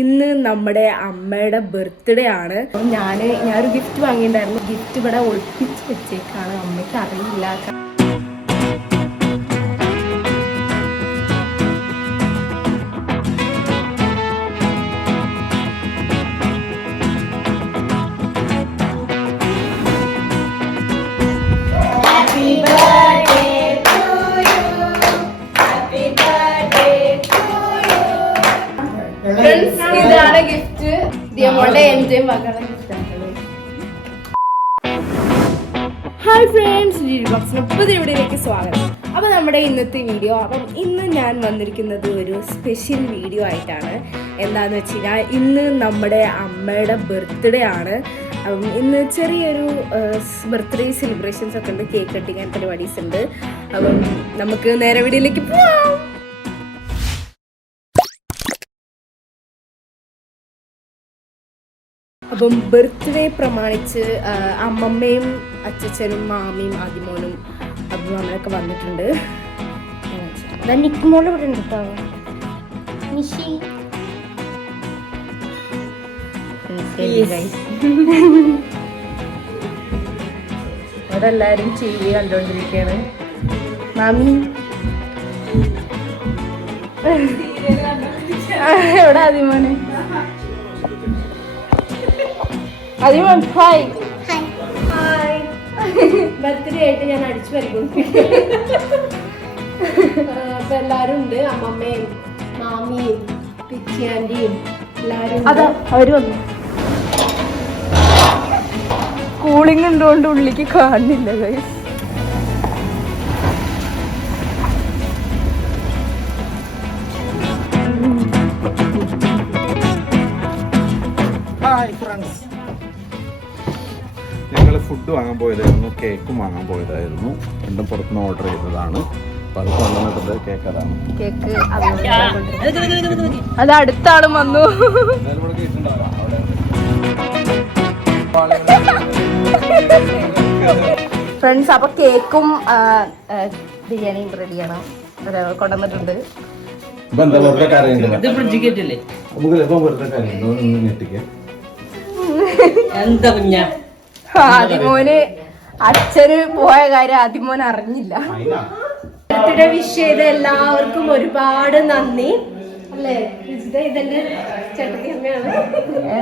ഇന്ന് നമ്മുടെ അമ്മയുടെ ബർത്ത്ഡേ ആണ്. ഞാൻ ഞാനൊരു ഗിഫ്റ്റ് വാങ്ങിയിട്ടുണ്ടായിരുന്നു. ഗിഫ്റ്റ് ഇവിടെ ഒളിപ്പിച്ച് വെച്ചേക്കാണ്. അമ്മയ്ക്ക് അറിയില്ല. എന്റെ ഹായ് ഫ്രണ്ട്സ് ബോക്സിന് പുതിയ വീഡിയോയിലേക്ക് സ്വാഗതം. അപ്പോൾ നമ്മുടെ ഇന്നത്തെ വീഡിയോ അപ്പം ഇന്ന് ഞാൻ വന്നിരിക്കുന്നത് ഒരു സ്പെഷ്യൽ വീഡിയോ ആയിട്ടാണ്. എന്താണെന്ന് വെച്ച് കഴിഞ്ഞാൽ ഇന്ന് നമ്മുടെ അമ്മയുടെ ബർത്ത്ഡേ ആണ്. അപ്പം ഇന്ന് ചെറിയൊരു ബർത്ത്ഡേ സെലിബ്രേഷൻസ് ഒക്കെ ഉണ്ട് കേക്ക് കട്ടിങ് പരിപാടീസ് ഉണ്ട്. അപ്പം നമുക്ക് നേരെ വീഡിയോയിലേക്ക് പോവാം. അപ്പം ബർത്ത്ഡേ പ്രമാണിച്ച് അമ്മമ്മയും അച്ഛച്ചനും മാമിയും ആദിമോനും അഭിമാനൊക്കെ വന്നിട്ടുണ്ട്. നിക്കുമോൾ ഇവിടെ ഉണ്ട് കേട്ടോ നിഷി. അവിടെ എല്ലാരും ടി വി കണ്ടോണ്ടിരിക്കാണ് മാമി. എവിടെ ആദിമോന്? അതിമോൻ ഹായ് ഹായ് ബർത്ത്ഡേ ആയിട്ട് ഞാൻ അടിച്ചു വരയ്ക്കും അപ്പൊ എല്ലാരും ഉണ്ട്. അമ്മമ്മയും മാമിയും പിച്ചി ആന്റിയും എല്ലാരും അതാ അവർ വന്നു. കൂളിംഗ് ഉണ്ടോണ്ട് ഉള്ളിക്ക് കാണുന്നില്ല guys. വാങ്ങാൻ പോയതായിരുന്നു കേക്കും വാങ്ങാൻ പോയതായിരുന്നു. രണ്ടും പുറത്തുനിന്ന് ഓർഡർ ചെയ്തതാണ്. അത് കൊണ്ടുവന്നിട്ടുണ്ട് കേക്ക് അതാണ്. കേക്ക് അത് അടുത്താളും വന്നു. ഫ്രണ്ട്സ് അപ്പൊ കേക്കും ബിരിയാണിയും റെഡിയാണ് കൊണ്ടുവന്നിട്ടുണ്ട്. ഇപ്പം എന്താ കുഞ്ഞ? ആദിമോന് അച്ഛന് പോയ കാര്യം ആദിമോൻ അറിഞ്ഞില്ല. ബർത്ത്ഡേ വിഷ് ചെയ്ത എല്ലാവർക്കും ഒരുപാട് നന്ദി. അല്ലേ? ഇത് ഇതെന്റെ ചേട്ടത്തി അമ്മയാണ്.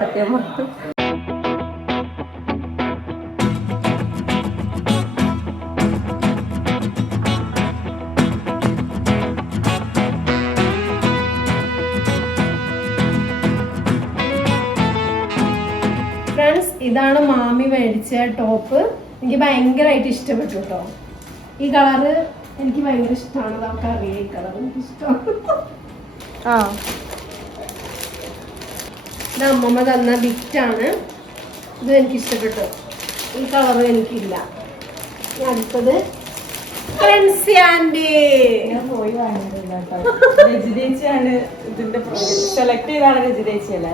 സത്യം. ഇതാണ് മാമി മേടിച്ച ടോപ്പ്. എനിക്ക് ഭയങ്കരമായിട്ട് ഇഷ്ടപ്പെട്ടു കേട്ടോ ഈ കളറ് എനിക്ക് ഭയങ്കര ഇഷ്ടമാണ് നമുക്ക് അറിയാം ഈ കളർ എനിക്ക് ഇഷ്ടമാണ് ആ. ഇത് അമ്മമ്മ തന്ന ബിറ്റാണ് ഇത് എനിക്ക് ഇഷ്ടപ്പെട്ടു. ഈ കളർ എനിക്കില്ല. അടുത്തത് ാണ് ആൻഡി പോയി വാങ്ങിയിട്ടില്ല രജിതേച്ചിയാണ് ഇതിന്റെ സെലക്ട് ചെയ്താണ് രജിതേച്ചി അല്ലേ?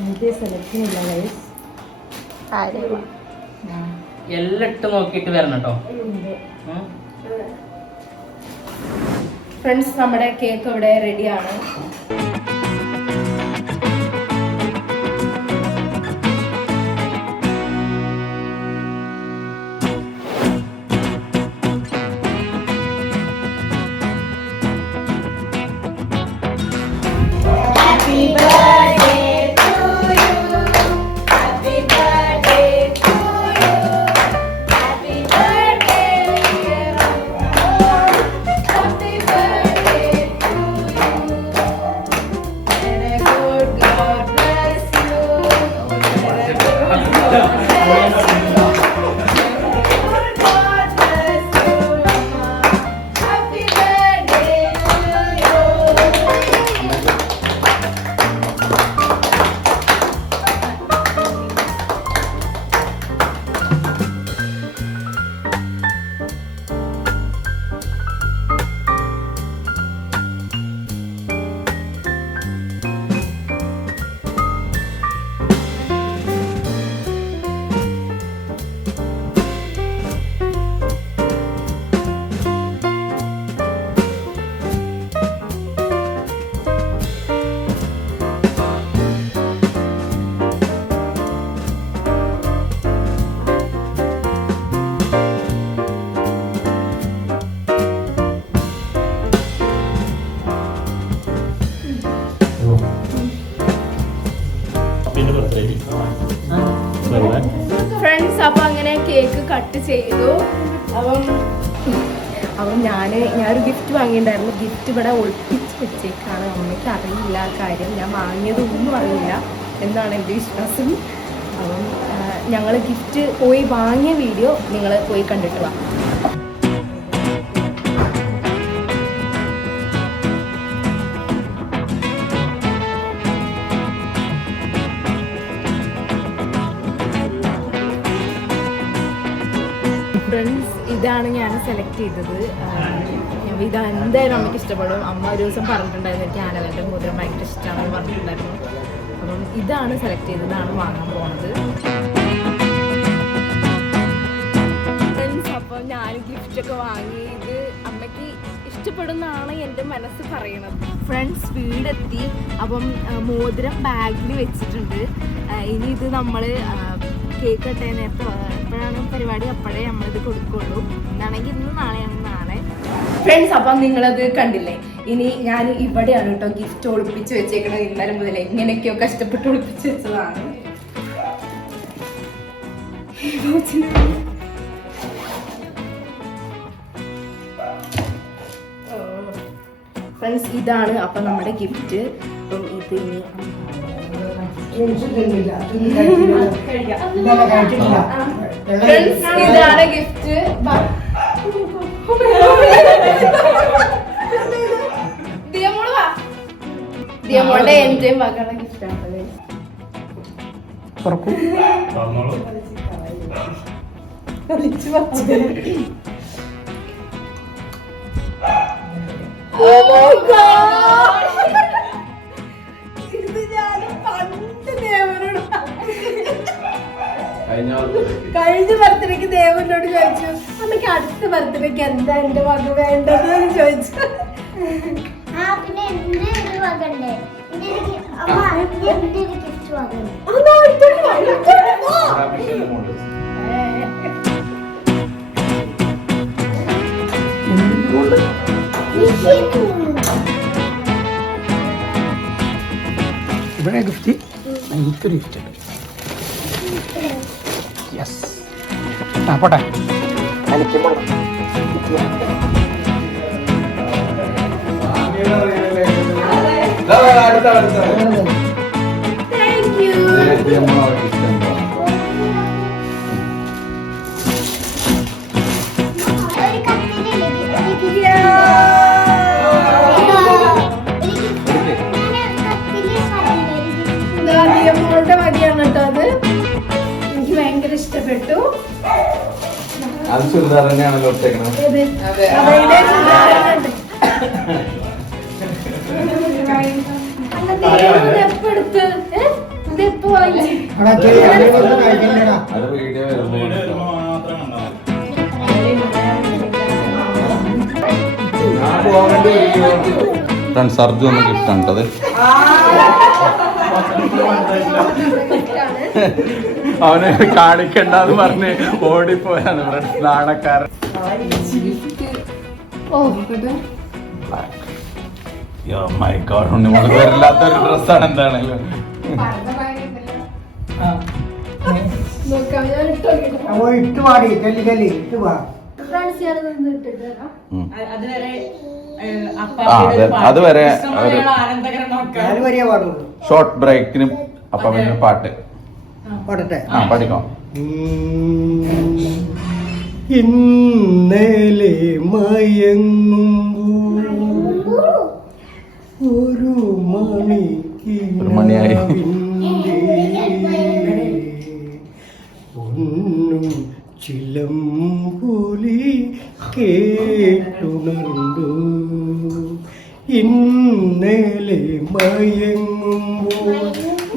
എനിക്ക് സെലക്ട് ചെയ്യില്ല ഗൈസ് എല്ലാം ഇട്ട് നോക്കിയിട്ട് വരണം കേട്ടോ. ഫ്രണ്ട്സ് നമ്മുടെ കേക്ക് ഇവിടെ റെഡിയാണ് ഗിഫ്റ്റ് വാങ്ങിയിട്ടുണ്ടായിരുന്നു. ഗിഫ്റ്റ് ഇവിടെ ഒളിപ്പിച്ച് വെച്ചേക്കാണ്. അമ്മയ്ക്ക് അറിയില്ല കാര്യം. ഞാൻ വാങ്ങിയതൊന്നും അറിയില്ല എന്നാണ് എന്റെ വിശ്വാസം. അപ്പം ഞങ്ങൾ ഗിഫ്റ്റ് പോയി വാങ്ങിയ വീഡിയോ നിങ്ങൾ പോയി കണ്ടിട്ട് വാ. ഫ്രണ്ട്സ് ഇതാണ് ഞാൻ സെലക്ട് ചെയ്തത്. ഞാൻ ഇത് എന്തായാലും അമ്മയ്ക്ക് ഇഷ്ടപ്പെടും? അമ്മ ഒരു ദിവസം പറഞ്ഞിട്ടുണ്ടായിരുന്നു എനിക്ക് എന്റെ മോതിരം ഭയങ്കര ഇഷ്ടമാണെന്ന് പറഞ്ഞിട്ടുണ്ടായിരുന്നു. അപ്പം ഇതാണ് സെലക്ട് ചെയ്തതാണ് വാങ്ങാൻ പോണത്. അപ്പം ഞാൻ ഗിഫ്റ്റൊക്കെ വാങ്ങി. ഇത് അമ്മയ്ക്ക് ഇഷ്ടപ്പെടുന്നതാണ് എന്റെ മനസ്സ് പറയണത് ഫ്രണ്ട്സ് വീടെത്തി. അപ്പം മോതിരം ബാഗിൽ വെച്ചിട്ടുണ്ട്. ഇനി ഇത് നമ്മൾ കേക്ക് കട്ടേ നേരത്തെ എപ്പോഴാണ് പരിപാടി അപ്പോഴേ നമ്മളിത് കൊടുക്കുള്ളൂ. ഇന്നാണെങ്കിൽ ഇന്ന് നാളെയാണ് നാളെ ഫ്രണ്ട്സ് അപ്പം നിങ്ങളത് കണ്ടില്ലേ? ഇനി ഞാൻ ഇവിടെയാണ് കേട്ടോ ഗിഫ്റ്റ് ഒളിപ്പിച്ച് വെച്ചേക്കണത് ഇന്നലെ മുതൽ എങ്ങനെയൊക്കെയോ കഷ്ടപ്പെട്ട് ഒളിപ്പിച്ച് വെച്ചതാണ്. ഫ്രണ്ട്സ് ഇതാണ് അപ്പൊ നമ്മുടെ ഗിഫ്റ്റ് അപ്പം ഇത് ഫ്രണ്ട്സ് ഇതാണ് ഗിഫ്റ്റ് ദിയമോളുടെ എന്റെയും മകളുടെ ഗിഫ്റ്റ് ആണ് Oh ഇത് ഞാൻ പണ്ട് കഴിഞ്ഞ ബർത്ത്ഡേക്ക് ദേവനോട് ചോദിച്ചു അമ്മയ്ക്ക് അടുത്ത ബർത്ത്ഡേക്ക് എന്താ എന്റെ വക വേണ്ടത്? എന്ന് ചോദിച്ചു. ആ പിന്നെ എന്റെ ഒരു ആ പോട്ടെ. അടുത്ത അടുത്ത ഇത് എപ്പോ വാങ്ങിച്ച്? അത് വീഡിയോ വരുമ്പോ ഫ്രണ്ട്സ് അർജു എന്ന ഗിഫ്റ്റ് ആണ് കേട്ടത് അവന് കാണിക്കണ്ടെന്ന് പറഞ്ഞ് ഓടിപ്പോയാണ് ഫ്രണ്ട്സ് നാണക്കാരൻ. ഡ്രസ്സാണ് ഇട്ട് പാടി ഇട്ട് പാ. അതുവരെ ഷോർട്ട് ബ്രേക്കിന് അപ്പൊ പിന്നെ പാട്ട്. പാടട്ടെ. ആ ഇന്നലെ മയങ്ങുമ്പോ ഒരു മണിക്ക് മണിയായി. ഒന്നും ചിലമ്പൊലി കേട്ടുണർന്നു. ഇന്നലെ മയങ്ങുമ്പോൾ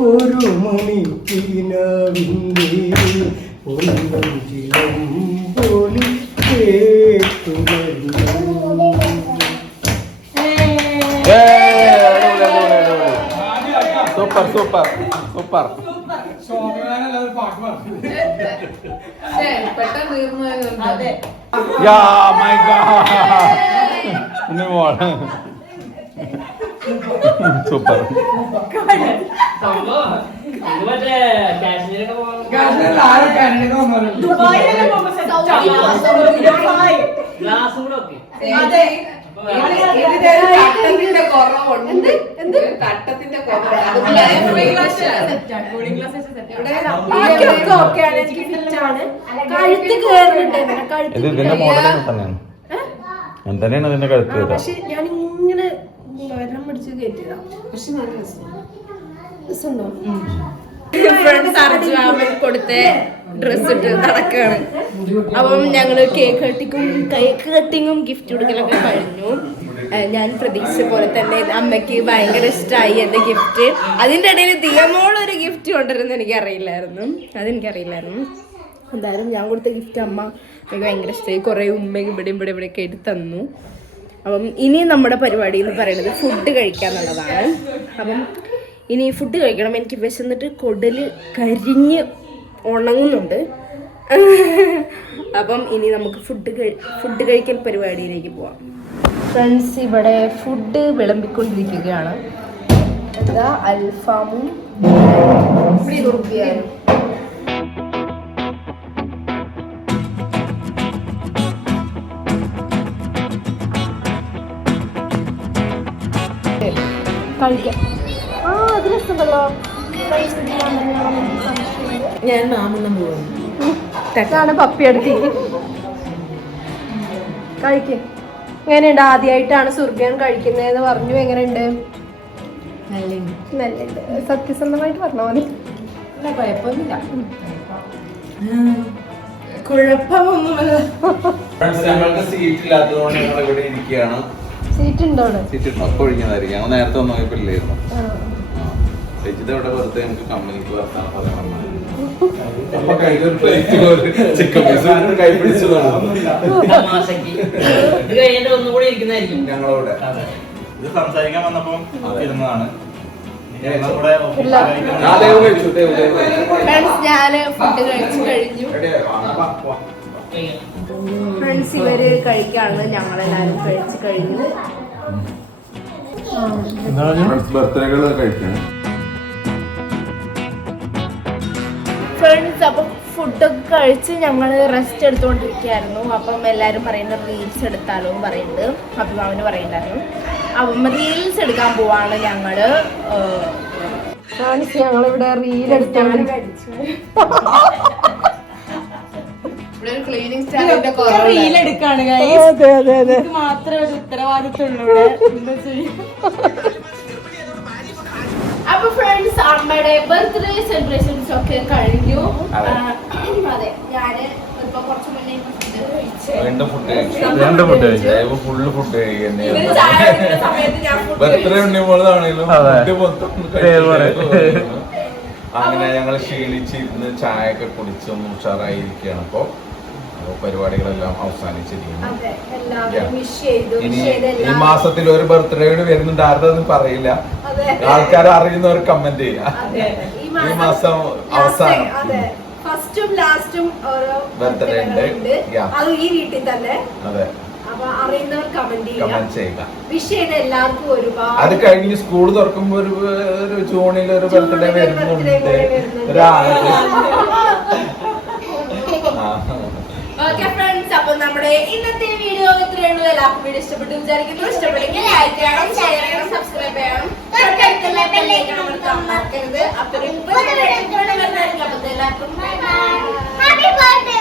ഒരു മണിക്കിനാവിന്റെ super super super. Yeah my god. Mall super. ദുബായിലൊക്കെ കുറവുണ്ട്. കഴുത്ത് ഇത് ഇതിന്റെ മോഡൽ തന്നെയാണ് ഞാൻ തന്നെയാണ് ഇതിന്റെ കഴുത്ത് പക്ഷെ ഞാൻ ഇങ്ങനെ വെള്ളം പിടിച്ച് കയറ്റിയതാ പക്ഷെ നല്ല രസമുണ്ടോ? ഫ്രണ്ട്സ് അർജുൻ കൊടുത്ത ഡ്രസ് ഇട്ട് നടക്കാണ്. അപ്പം ഞങ്ങൾ കേക്ക് കട്ടിങ്ങും കേക്ക് കട്ടിങ്ങും ഗിഫ്റ്റ് കൊടുക്കലൊക്കെ കഴിഞ്ഞു. ഞാൻ പ്രതീക്ഷിച്ച പോലെ തന്നെ അമ്മയ്ക്ക് ഭയങ്കര ഇഷ്ടമായി എന്റെ ഗിഫ്റ്റ് അതിന്റെ ഇടയിൽ ദിയമോളൊരു ഗിഫ്റ്റ് കൊണ്ടുവരുന്ന എനിക്കറിയില്ലായിരുന്നു. അതെനിക്കറിയില്ലായിരുന്നു. എന്തായാലും ഞാൻ കൊടുത്ത ഗിഫ്റ്റ് അമ്മ എനിക്ക് ഭയങ്കര ഇഷ്ടമായി കുറേ ഉമ്മയും ഇവിടെ ഇവിടെ ഇവിടെയൊക്കെ എടുത്തു തന്നു. അപ്പം ഇനി നമ്മുടെ പരിപാടി എന്ന് പറയുന്നത് ഫുഡ് കഴിക്കുക എന്നുള്ളതാണ് അപ്പം ഇനി ഫുഡ് കഴിക്കണം. എനിക്ക് വിശന്നിട്ട് കൊടൽ കരിഞ്ഞ് ഉണങ്ങുന്നുണ്ട്. അപ്പം ഇനി നമുക്ക് ഫുഡ് ഫുഡ് കഴിക്കൽ പരിപാടിയിലേക്ക് പോവാം. ഫ്രണ്ട്സ് ഇവിടെ ഫുഡ് വിളമ്പിക്കൊണ്ടിരിക്കുകയാണ്. അൽഫാമും കഴിക്കാം. അത് രസമുണ്ടല്ലോ ഞാൻ കഴിക്കും. എങ്ങനെയുണ്ട്? ആദ്യമായിട്ടാണ് സുർബിയാൻ കഴിക്കുന്നതെന്ന് പറഞ്ഞു. എങ്ങനെയുണ്ട്? നല്ലുണ്ട്. സത്യസന്ധമായിട്ട് പറഞ്ഞാൽ മതി. കുഴപ്പമൊന്നുമില്ല. കുഴപ്പമൊന്നുമല്ല. സീറ്റ് ഇല്ലാത്തതുകൊണ്ട് ഞങ്ങൾ ഇവിടെ ഇരിക്കുകയാണ്. സീറ്റ് ഉണ്ടോ സീറ്റ് ഞങ്ങൾ നേരത്തെ ഒന്നും നോക്കിയില്ലായിരുന്നു രജിത ഇവിടെ വെറുതെ നമുക്ക് കമ്പനിക്ക് വർത്താനം പറയാൻ വന്നതാണ്. അപ്പൊ കഴിഞ്ഞ ഒരു പ്ലേറ്റ് പോലെ ചിക്കൻ പീസ് കൈ പിടിച്ചതാണ് തമാശക്ക് ഇത് സംസാരിക്കാൻ വന്നപ്പം ഇരുന്നതാണ്. കഴിച്ചു. ഫ്രണ്ട്സ് ഫുഡ് കഴിച്ചു കഴിഞ്ഞു. ഇവർ കഴിക്കാണ് ഞങ്ങളെല്ലാരും കഴിച്ചു കഴിഞ്ഞു. ഫ്രണ്ട്സ് ബർത്ത്ഡേകൾ കഴിക്കണം. അപ്പം ഫുഡൊക്കെ കഴിച്ച് ഞങ്ങൾ റെസ്റ്റ് എടുത്തുകൊണ്ടിരിക്കുകയായിരുന്നു അപ്പം എല്ലാവരും പറയുന്നത് റീൽസ് എടുത്താലോ എന്ന് പറയുന്നുണ്ട്. അപ്പം അവന് പറയുന്നുണ്ടായിരുന്നു. അപ്പം റീൽസ് എടുക്കാൻ പോവാണ് ഞങ്ങൾ ഞങ്ങളിവിടെ റീൽ റീലെടുക്കാണ് ഇത് മാത്രമേ ഒരു ഉത്തരവാദിത്തമുള്ളൂ അപ്പൊ ഫ്രണ്ട്സ് അമ്മയുടെ ബർത്ത്ഡേ സെലിബ്രേഷൻസ് ഒക്കെ കഴിഞ്ഞു. അതെ. ഞാൻ ഇപ്പൊ കുറച്ച് മുന്നേ വീണ്ടും ഫുഡ് വീണ്ടും ഫുഡ് കഴിച്ചു. ദൈവം ഫുള്ള് ഫുഡ് ബർത്ത്ഡേ. അങ്ങനെ ഞങ്ങൾ ക്ഷീണിച്ചിരുന്ന് ചായ ഒക്കെ കുടിച്ചൊന്നും ഉഷാറായിരിക്കുകയാണ്. അപ്പോ അപ്പോ പരിപാടികളെല്ലാം അവസാനിച്ചിരിക്കുന്നു. ഇനി ഈ മാസത്തിൽ ഒരു ബർത്ത്ഡേ കൂടി വരുന്നുണ്ട്. ആരുടെന്ന് പറയില്ല. ആൾക്കാർ അറിയുന്നവർ കമന്റ് ചെയ്യ ഈ മാസം അവസാനം. അതെ. ഫസ്റ്റും ലാസ്റ്റും ഓരോ ബർത്ത്ഡേ ഉണ്ട്. അത് ഈ വീട്ടിൽ തന്നെ. അതെ. അത് കഴിഞ്ഞ് സ്കൂൾ തുറക്കുമ്പോ ഒരു ജൂണിൽ ഒരു ബർത്ത്ഡേ വരുന്നുണ്ട് birthday കൂടെ വരുന്നുണ്ട്. ഒരാൾ ആ. ഓക്കെ ഫ്രണ്ട്സ് അപ്പൊ നമ്മുടെ ഇന്നത്തെ വീഡിയോ ഇത്രയുള്ളൂ എല്ലാവർക്കും വീഡിയോ ഇഷ്ടപ്പെട്ടു വിചാരിക്കുന്നു. ഇഷ്ടപ്പെട്ടെങ്കിൽ ലൈക്ക് ചെയ്യണം ഷെയർ ചെയ്യണം സബ്സ്ക്രൈബ് ചെയ്യണം. തൊട്ടടുത്തുള്ള ബെല്ലൈക്കൺ അമർത്താൻ മറക്കരുത്. അപ്പൊ എല്ലാവർക്കും ബൈ ബൈ ഹാപ്പി ബർത്ത്ഡേ